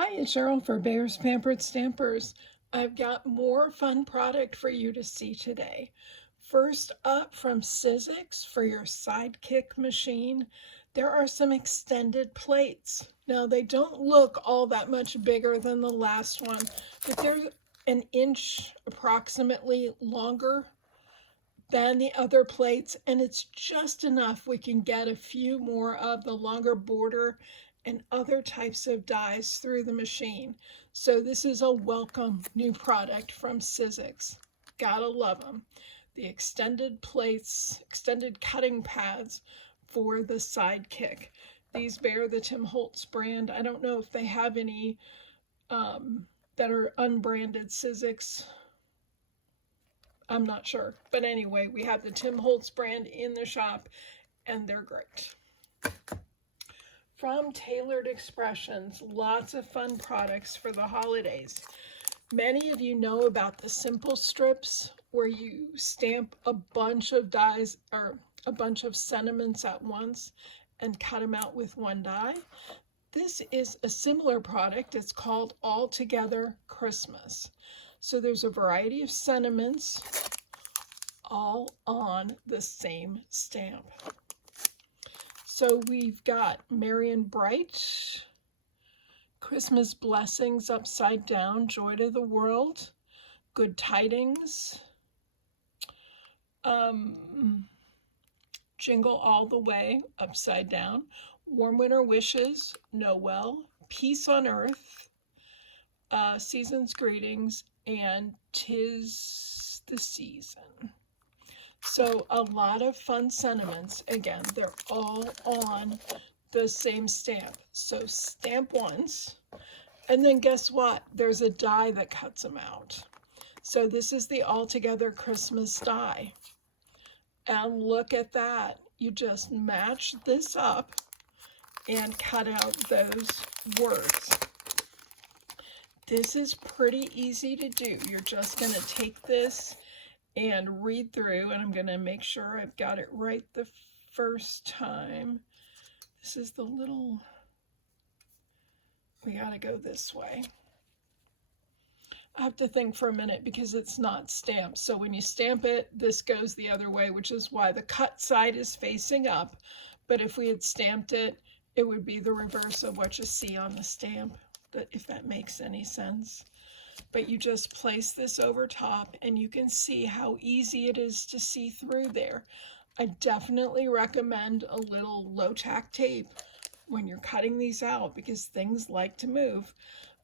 Hi, it's Cheryl for Bears Pampered Stampers. I've got more fun product for you to see today. First up, from Sizzix for your sidekick machine, there are some extended plates. Now, they don't look all that much bigger than the last one, but they're an inch approximately longer than the other plates, and it's just enough we can get a few more of the longer border and other types of dies through the machine. So this is a welcome new product from Sizzix. Gotta love them. The extended plates, extended cutting pads for the sidekick. These bear the Tim Holtz brand. I don't know if they have any that are unbranded Sizzix. I'm not sure. But anyway, we have the Tim Holtz brand in the shop, and they're great. From Tailored Expressions, lots of fun products for the holidays. Many of you know about the simple strips where you stamp a bunch of dies or a bunch of sentiments at once and cut them out with one die. This is a similar product. It's called All Together Christmas. So there's a variety of sentiments all on the same stamp. So we've got Marion Bright, Christmas Blessings upside down, Joy to the World, Good Tidings, Jingle All the Way upside down, Warm Winter Wishes, Noel, Peace on Earth, Season's Greetings, and 'Tis the Season. So a lot of fun sentiments. Again, they're all on the same stamp. So stamp once, and then guess what? There's a die that cuts them out. So this is the All Together Christmas die. And look at that. You just match this up and cut out those words. This is pretty easy to do. You're just going to take this and read through, and I'm going to make sure I've got it right the first time. This is the little, we got to go this way. I have to think for a minute because it's not stamped. So when you stamp it, this goes the other way, which is why the cut side is facing up. But if we had stamped it, it would be the reverse of what you see on the stamp, if that makes any sense. But you just place this over top and you can see how easy it is to see through there. I definitely recommend a little low-tack tape when you're cutting these out because things like to move,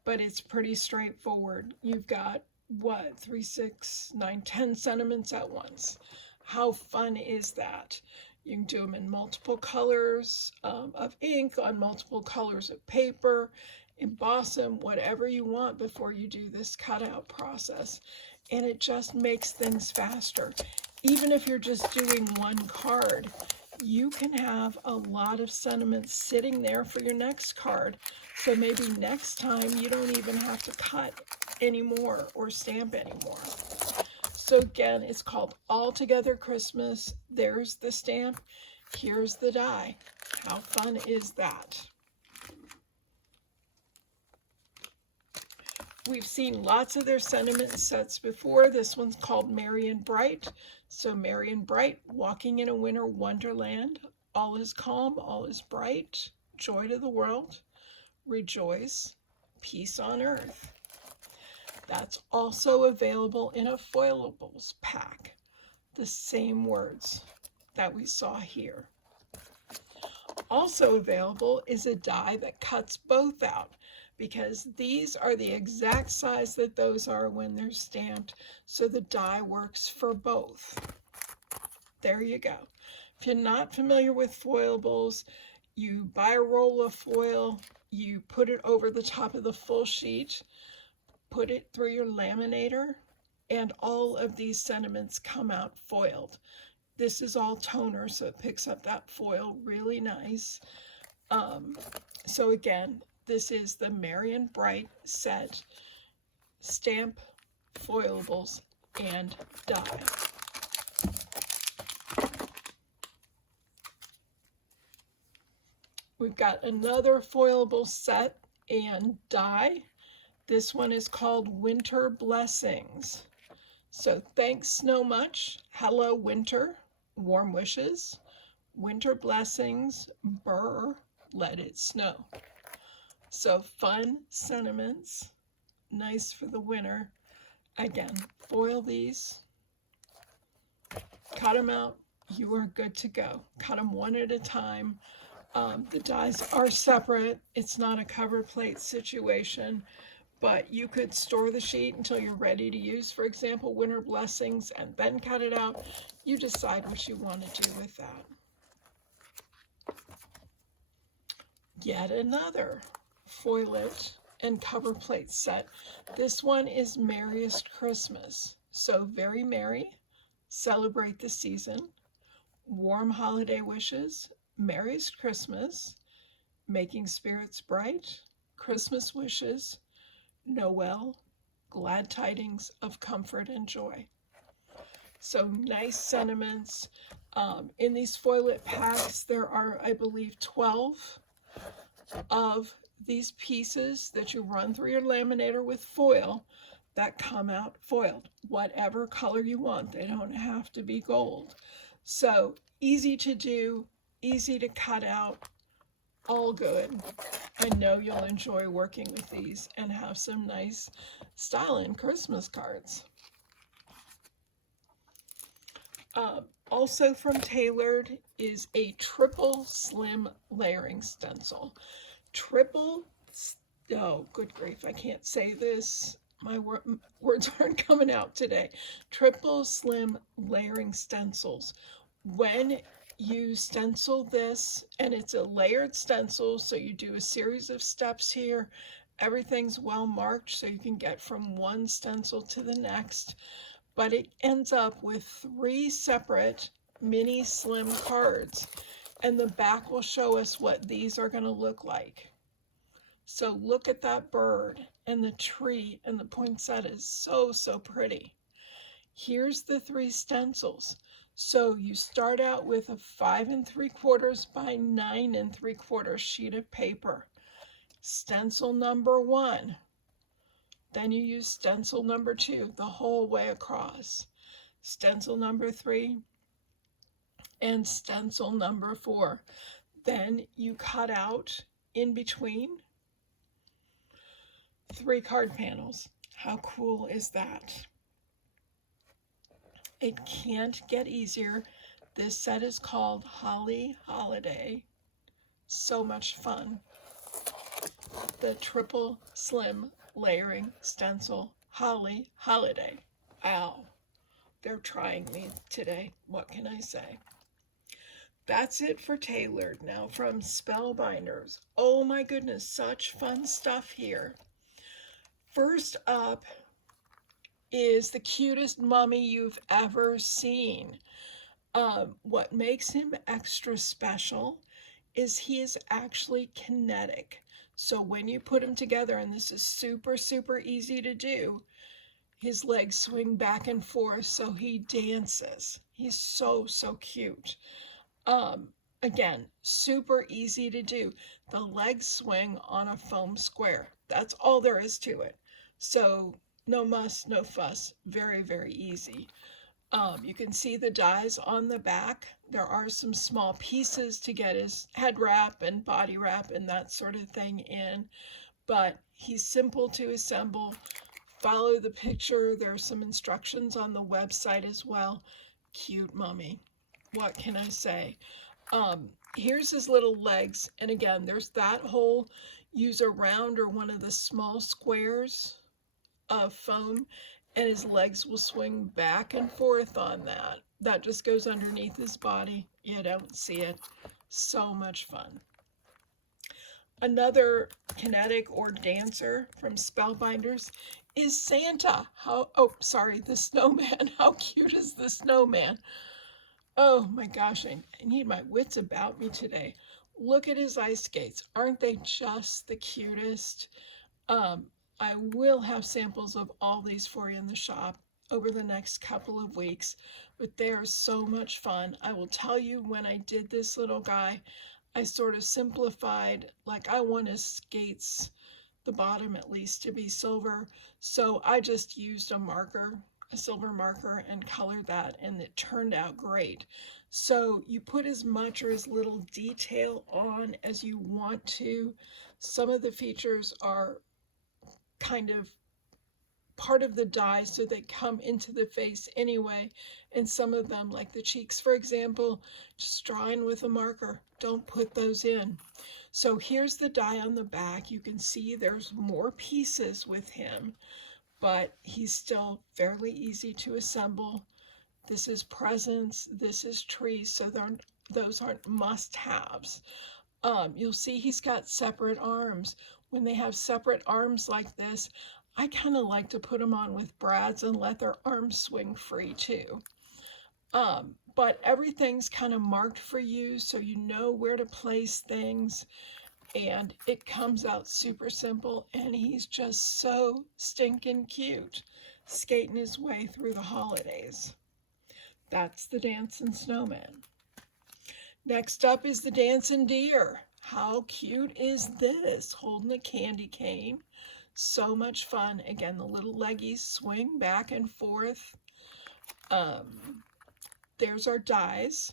but it's pretty straightforward. You've got, what, 3, 6, 9, 10 sentiments at once. How fun is that? You can do them in multiple colors of ink, on multiple colors of paper, emboss them, whatever you want before you do this cutout process. And it just makes things faster. Even if you're just doing one card, you can have a lot of sentiments sitting there for your next card. So maybe next time you don't even have to cut anymore or stamp anymore. So again, it's called All Together Christmas. There's the stamp. Here's the die. How fun is that? We've seen lots of their sentiment sets before. This one's called Marion Bright. So Marion Bright, walking in a winter wonderland. All is calm, all is bright. Joy to the world. Rejoice. Peace on earth. That's also available in a foilables pack. The same words that we saw here. Also available is a die that cuts both out, because these are the exact size that those are when they're stamped, so the die works for both. There you go. If you're not familiar with foilables, you buy a roll of foil, you put it over the top of the full sheet, put it through your laminator, and all of these sentiments come out foiled. This is all toner, so it picks up that foil really nice. So again, this is the Marion Bright set, stamp, foilables, and die. We've got another foilable set and die. This one is called Winter Blessings. So thanks so much. Hello, winter. Warm wishes. Winter blessings. Brr. Let it snow. So fun sentiments. Nice for the winter. Again, foil these. Cut them out. You are good to go. Cut them one at a time. The dies are separate. It's not a cover plate situation. But you could store the sheet until you're ready to use, for example, Winter Blessings, and then cut it out. You decide what you want to do with that. Yet another foilet and cover plate set. This one is Merriest Christmas. So very merry, celebrate the season, warm holiday wishes, Merriest Christmas, making spirits bright, Christmas wishes, Noel, glad tidings of comfort and joy. So nice sentiments. In these foilet packs, there are, I believe, 12 of these pieces that you run through your laminator with foil that come out foiled, whatever color you want. They don't have to be gold. So easy to do, easy to cut out, all good. I know you'll enjoy working with these and have some nice styling Christmas cards. Also from Tailored is a triple slim layering stencil. Oh, good grief, I can't say this. My words aren't coming out today. Triple slim layering stencils. When you stencil this, and it's a layered stencil, so you do a series of steps here. Everything's well marked so you can get from one stencil to the next, but it ends up with 3 separate mini slim cards, and the back will show us what these are going to look like. So look at that bird and the tree, and the poinsettia is so pretty. Here's the 3 stencils. So you start out with a 5 3/4 by 9 3/4 sheet of paper. Stencil number 1. Then you use stencil number 2 the whole way across. Stencil number 3 and stencil number 4. Then you cut out in between 3 card panels. How cool is that? It can't get easier. This set is called Holly Holiday. So much fun. The triple slim layering stencil Holly Holiday. Ow. They're trying me today. What can I say? That's it for Tailored. Now from Spellbinders. Oh my goodness, such fun stuff here. First up is the cutest mummy you've ever seen. What makes him extra special is he is actually kinetic. So when you put him together, and this is super easy to do, his legs swing back and forth so he dances. He's so cute. Again, super easy to do. The legs swing on a foam square. That's all there is to it. So no muss, no fuss, very easy. You can see the dies on the back. There are some small pieces to get his head wrap and body wrap and that sort of thing in, but he's simple to assemble. Follow the picture. There are some instructions on the website as well. Cute mummy. What can I say? Here's his little legs, and again, there's that hole. Use a round or one of the small squares of foam, and his legs will swing back and forth on that. That just goes underneath his body. You don't see it. So much fun. Another kinetic or dancer from Spellbinders is Santa. The snowman. How cute is the snowman? Oh my gosh, I need my wits about me today. Look at his ice skates. Aren't they just the cutest? I will have samples of all these for you in the shop over the next couple of weeks, but they are so much fun. I will tell you, when I did this little guy, I sort of simplified, like I want his skates the bottom at least to be silver. So I just used a marker, a silver marker, and colored that, and it turned out great. So you put as much or as little detail on as you want to. Some of the features are kind of part of the die, so they come into the face anyway, and some of them, like the cheeks for example, just drawing with a marker, don't put those in. So here's the die on the back. You can see there's more pieces with him, but he's still fairly easy to assemble. This is presents, this is trees, so those aren't must-haves. You'll see he's got separate arms. When they have separate arms like this, I kind of like to put them on with brads and let their arms swing free too. But everything's kind of marked for you, so you know where to place things, and it comes out super simple, and he's just so stinking cute, skating his way through the holidays. That's the Dancing Snowman. Next up is the Dancing Deer. How cute is this? Holding a candy cane. So much fun. Again, the little leggies swing back and forth. There's our dies.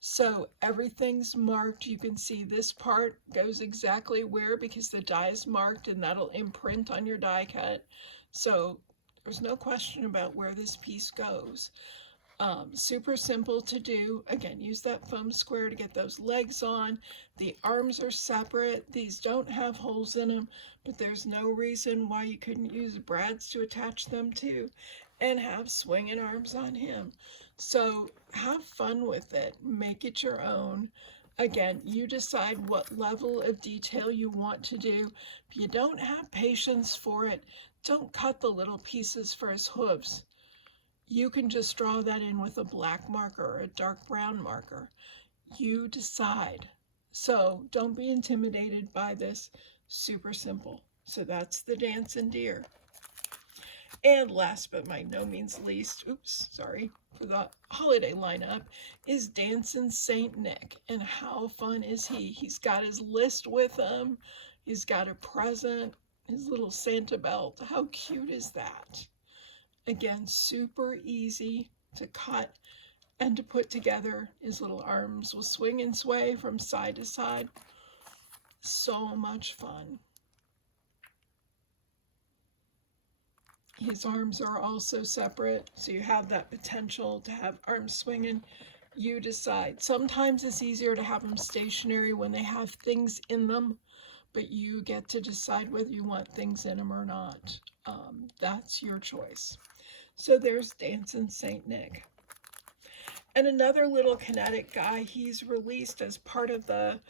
So everything's marked. You can see this part goes exactly where, because the die is marked, and that'll imprint on your die cut. So there's no question about where this piece goes. Super simple to do. Again, use that foam square to get those legs on. The arms are separate. These don't have holes in them, but there's no reason why you couldn't use brads to attach them to and have swinging arms on him. So have fun with it. Make it your own. Again, you decide what level of detail you want to do. If you don't have patience for it, don't cut the little pieces for his hooves. You can just draw that in with a black marker or a dark brown marker. You decide. So don't be intimidated by this. Super simple. So that's the Dancing Deer. And last but by no means least, for the holiday lineup, is Dancing Saint Nick. And how fun is he? He's got his list with him. He's got a present, his little Santa belt. How cute is that? Again, super easy to cut and to put together. His little arms will swing and sway from side to side. So much fun. His arms are also separate, so you have that potential to have arms swinging. You decide. Sometimes it's easier to have them stationary when they have things in them, but you get to decide whether you want things in them or not. That's your choice. So there's Dancing Saint Nick. And another little kinetic guy, he's released as part of the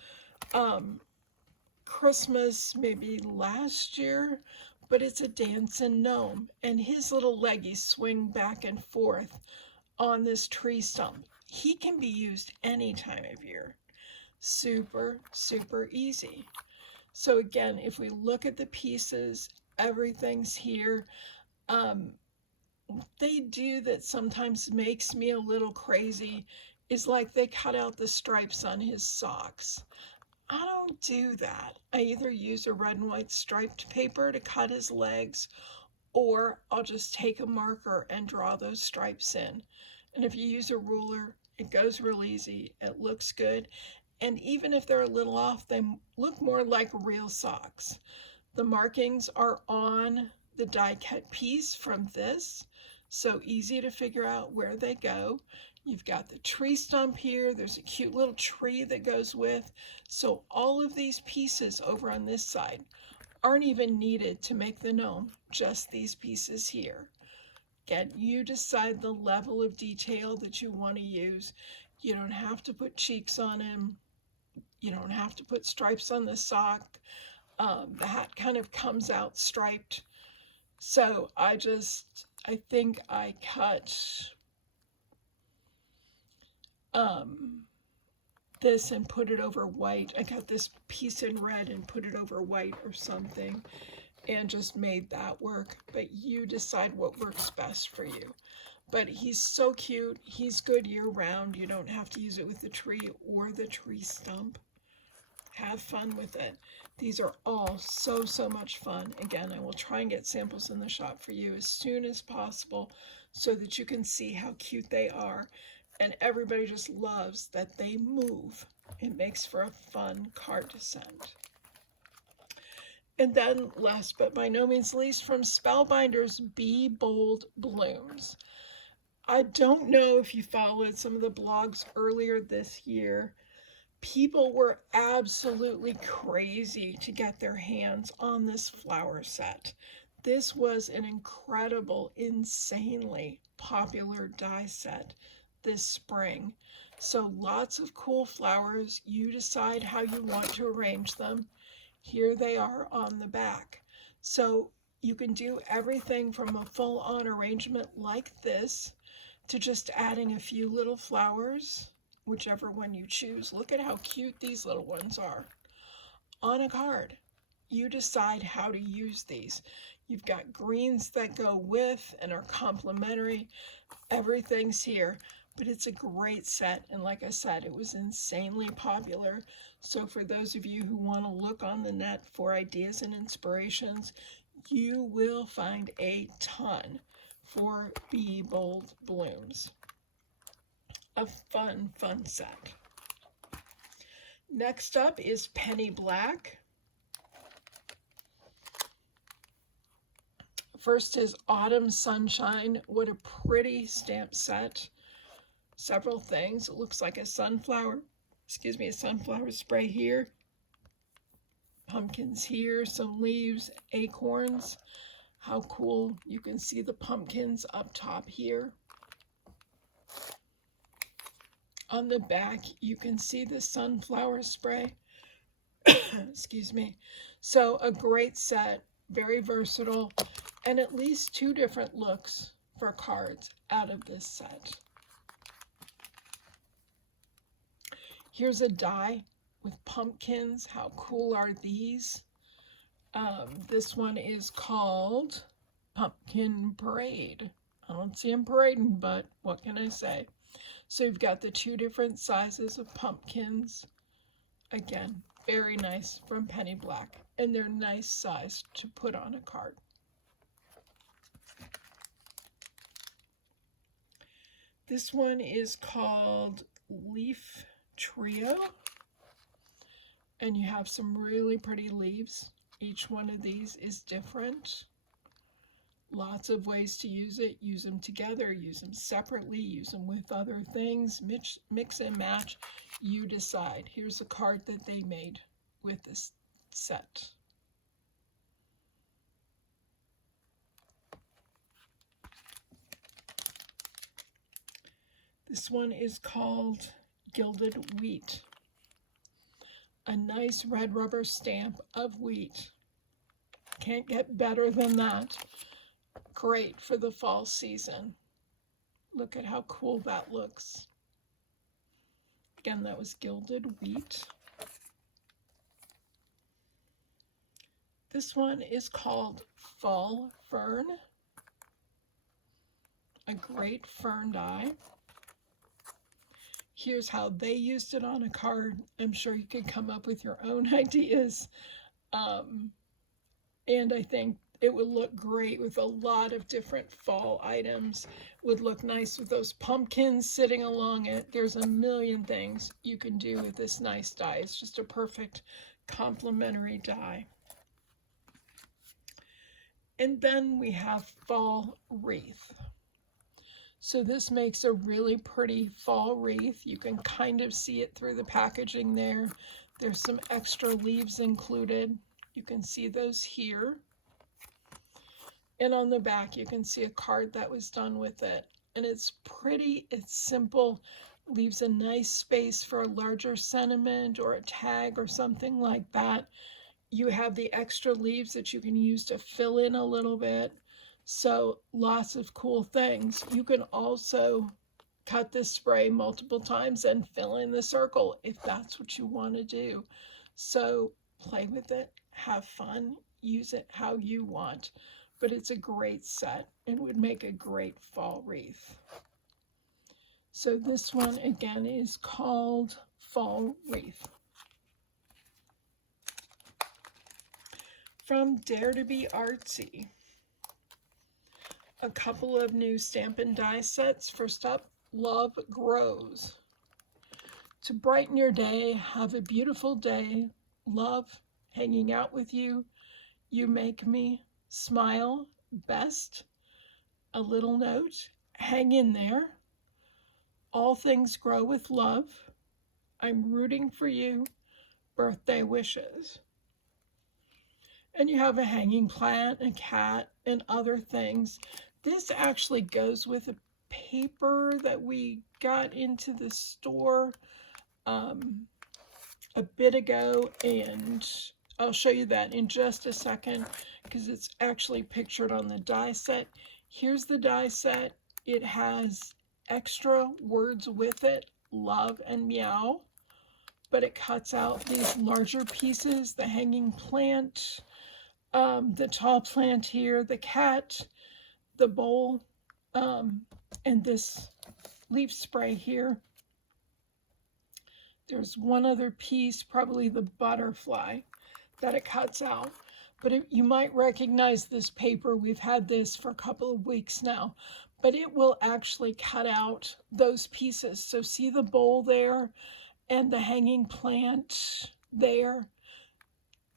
Christmas, maybe last year, but it's a dancing gnome, and his little leggies swing back and forth on this tree stump. He can be used any time of year. Super, super easy. So again, if we look at the pieces, everything's here. They do that sometimes makes me a little crazy is like they cut out the stripes on his socks. I don't do that. I either use a red and white striped paper to cut his legs, or I'll just take a marker and draw those stripes in. And if you use a ruler, it goes real easy. It looks good. And even if they're a little off, they look more like real socks. The markings are on the die cut piece from this, so easy to figure out where they go. You've got the tree stump here. There's a cute little tree that goes with. So all of these pieces over on this side aren't even needed to make the gnome, just these pieces here. Again, you decide the level of detail that you want to use. You don't have to put cheeks on him. You don't have to put stripes on the sock. The hat kind of comes out striped. So I think I cut this and put it over white. I got this piece in red and put it over white or something and just made that work. But you decide what works best for you. But he's so cute. He's good year round. You don't have to use it with the tree or the tree stump. Have fun with it. These are all so, so much fun. Again, I will try and get samples in the shop for you as soon as possible so that you can see how cute they are. And everybody just loves that they move. It makes for a fun card to send. And then, last but by no means least, from Spellbinders, Be Bold Blooms. I don't know if you followed some of the blogs earlier this year. People were absolutely crazy to get their hands on this flower set. This was an incredible, insanely popular die set this spring. So lots of cool flowers. You decide how you want to arrange them. Here they are on the back. So you can do everything from a full-on arrangement like this to just adding a few little flowers, whichever one you choose. Look at how cute these little ones are on a card. You decide how to use these. You've got greens that go with and are complementary. Everything's here, but it's a great set. And like I said, it was insanely popular. So for those of you who want to look on the net for ideas and inspirations, you will find a ton for Be Bold Blooms. A fun, fun set. Next up is Penny Black. First is Autumn Sunshine. What a pretty stamp set. Several things. It looks like a sunflower spray here. Pumpkins here, some leaves, acorns. How cool. You can see the pumpkins up top here. On the back, you can see the sunflower spray. Excuse me. So a great set, very versatile, and at least 2 different looks for cards out of this set. Here's a die with pumpkins. How cool are these? This one is called Pumpkin Braid. I don't see them parading, but what can I say? So you've got the 2 different sizes of pumpkins. Again, very nice from Penny Black, and they're nice size to put on a card. This one is called Leaf Trio, and you have some really pretty leaves. Each one of these is different. Lots of ways to use it. Use them together, use them separately, use them with other things, mix and match. You decide. Here's a card that they made with this set. This one is called Gilded Wheat. A nice red rubber stamp of wheat. Can't get better than that. Great for the fall season. Look at how cool that looks. Again, that was Gilded Wheat. This one is called Fall Fern. A great fern die. Here's how they used it on a card. I'm sure you could come up with your own ideas. And I think it would look great with a lot of different fall items. Would look nice with those pumpkins sitting along it. There's a million things you can do with this nice die. It's just a perfect complementary die. And then we have Fall Wreath. So this makes a really pretty fall wreath. You can kind of see it through the packaging there. There's some extra leaves included. You can see those here. And on the back, you can see a card that was done with it. And it's pretty, it's simple, leaves a nice space for a larger sentiment or a tag or something like that. You have the extra leaves that you can use to fill in a little bit. So lots of cool things. You can also cut this spray multiple times and fill in the circle if that's what you want to do. So play with it, have fun, use it how you want. But it's a great set and would make a great fall wreath. So this one again is called Fall Wreath. from Dare to Be Artsy. A couple of new Stampin' Die sets. First up, Love Grows. To brighten your day, have a beautiful day. Love hanging out with you. You make me smile best. A little note, hang in there. All things grow with love. I'm rooting for you. Birthday wishes. And you have a hanging plant, a cat, and other things. This actually goes with a paper that we got into the store a bit ago, and I'll show you that in just a second because it's actually pictured on the die set. Here's the die set. It has extra words with it, love and meow, but it cuts out these larger pieces, the hanging plant, the tall plant here, the cat, the bowl, and this leaf spray here. There's one other piece, probably the butterfly, that it cuts out. But you might recognize this paper. We've had this for a couple of weeks now. But it will actually cut out those pieces. So see the bowl there and the hanging plant there?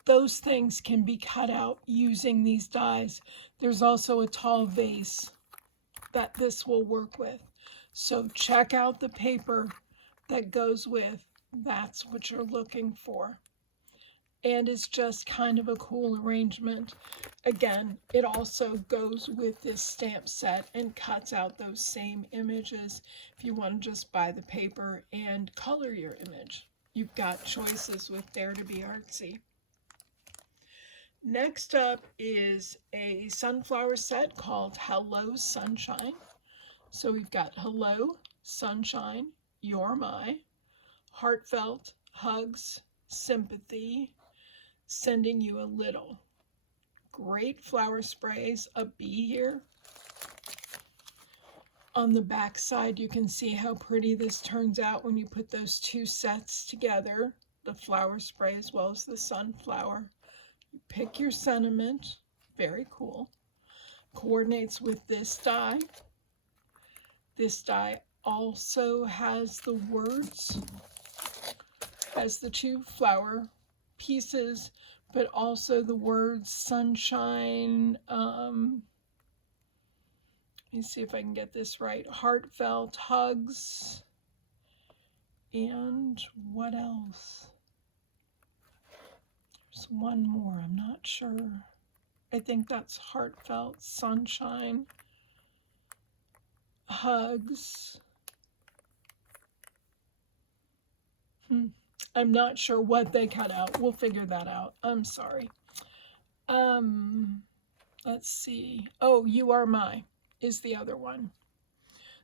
Those things can be cut out using these dies. There's also a tall vase that this will work with. So check out the paper that goes with. That's what you're looking for. And it's just kind of a cool arrangement. Again, it also goes with this stamp set and cuts out those same images if you want to just buy the paper and color your image. You've got choices with Dare to Be Artsy. Next up is a sunflower set called Hello Sunshine. So we've got Hello Sunshine, You're My, Heartfelt, Hugs, Sympathy, Sending You a Little. Great flower sprays, a bee here. On the back side, you can see how pretty this turns out when you put those two sets together, the flower spray as well as the sunflower. You pick your sentiment, very cool. Coordinates with this die. This die also has the words, has the two flower pieces, but also the words sunshine, let me see if I can get this right, heartfelt, hugs, and what else? There's one more, I'm not sure. I think that's heartfelt, sunshine, hugs. I'm not sure what they cut out. We'll figure that out. I'm sorry. Let's see. Oh, You Are My is the other one.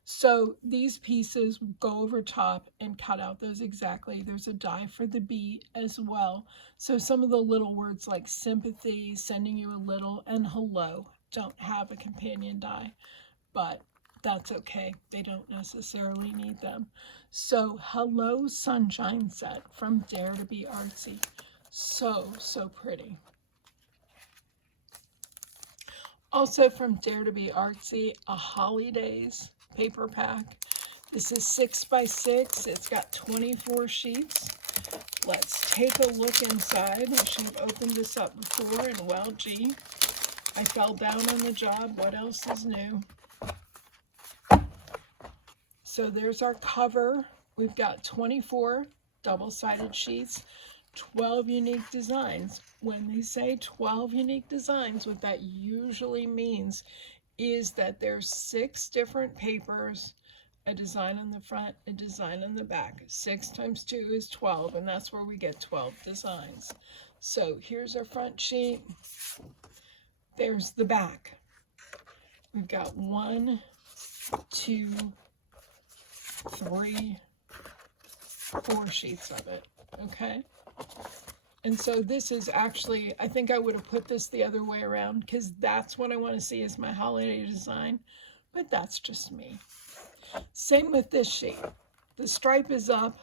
So these pieces go over top and cut out those exactly. There's a die for the bee as well. So some of the little words like sympathy, sending you a little, and hello don't have a companion die, but that's okay. They don't necessarily need them. So Hello Sunshine set from Dare to Be Artsy. So pretty. Also from Dare to Be Artsy, a Holidays paper pack. This is 6x6. It's got 24 sheets. Let's take a look inside. I should have opened this up before, and well, gee, I fell down on the job. What else is new? So there's our cover. We've got 24 double-sided sheets, 12 unique designs. When they say 12 unique designs, what that usually means is that there's 6 different papers, a design on the front, a design on the back. 6 times 2 is 12, and that's where we get 12 designs. So here's our front sheet. There's the back. We've got 1, 2, 3, 4 sheets of it, okay? And so this is actually, I think I would have put this the other way around because that's what I want to see as my holiday design, but that's just me. Same with this sheet. The stripe is up,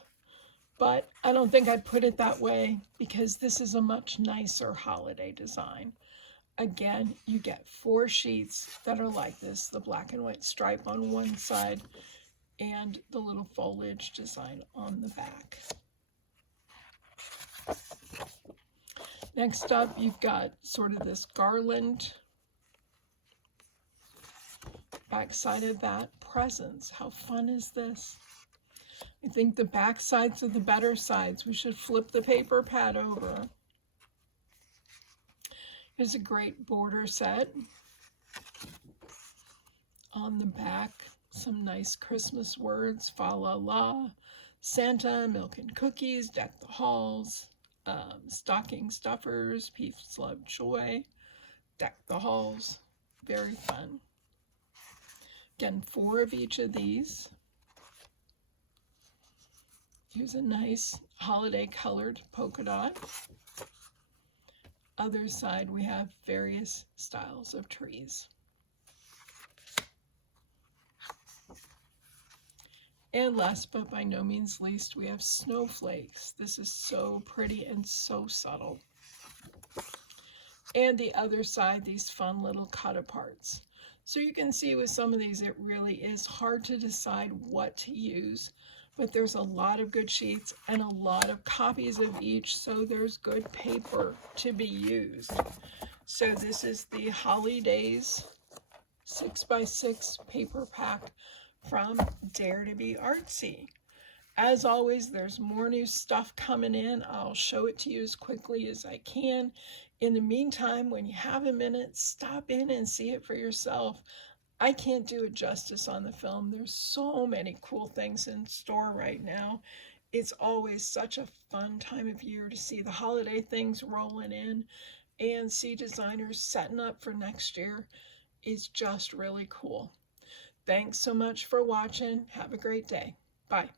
but I don't think I'd put it that way because this is a much nicer holiday design. Again, you get 4 sheets that are like this, the black and white stripe on one side and the little foliage design on the back. Next up, you've got sort of this garland. Backside of that, presents. How fun is this? I think the back sides are the better sides. We should flip the paper pad over. Here's a great border set. On the back, some nice Christmas words. Fa la la, Santa, milk and cookies, deck the halls, stocking stuffers, peace, love, joy, deck the halls. Very fun. Again, 4 of each of these. Here's a nice holiday colored polka dot. Other side, we have various styles of trees. And last but by no means least, we have snowflakes. This is so pretty and so subtle. And the other side, these fun little cut-aparts. So you can see with some of these, it really is hard to decide what to use, but there's a lot of good sheets and a lot of copies of each, so there's good paper to be used. So this is the Holidays 6x6 paper pack from Dare to Be Artsy. As always, there's more new stuff coming in. I'll show it to you as quickly as I can. In the meantime, when you have a minute, stop in and see it for yourself. I can't do it justice on the film. There's so many cool things in store right now. It's always such a fun time of year to see the holiday things rolling in and see designers setting up for next year. It's just really cool. Thanks so much for watching. Have a great day. Bye.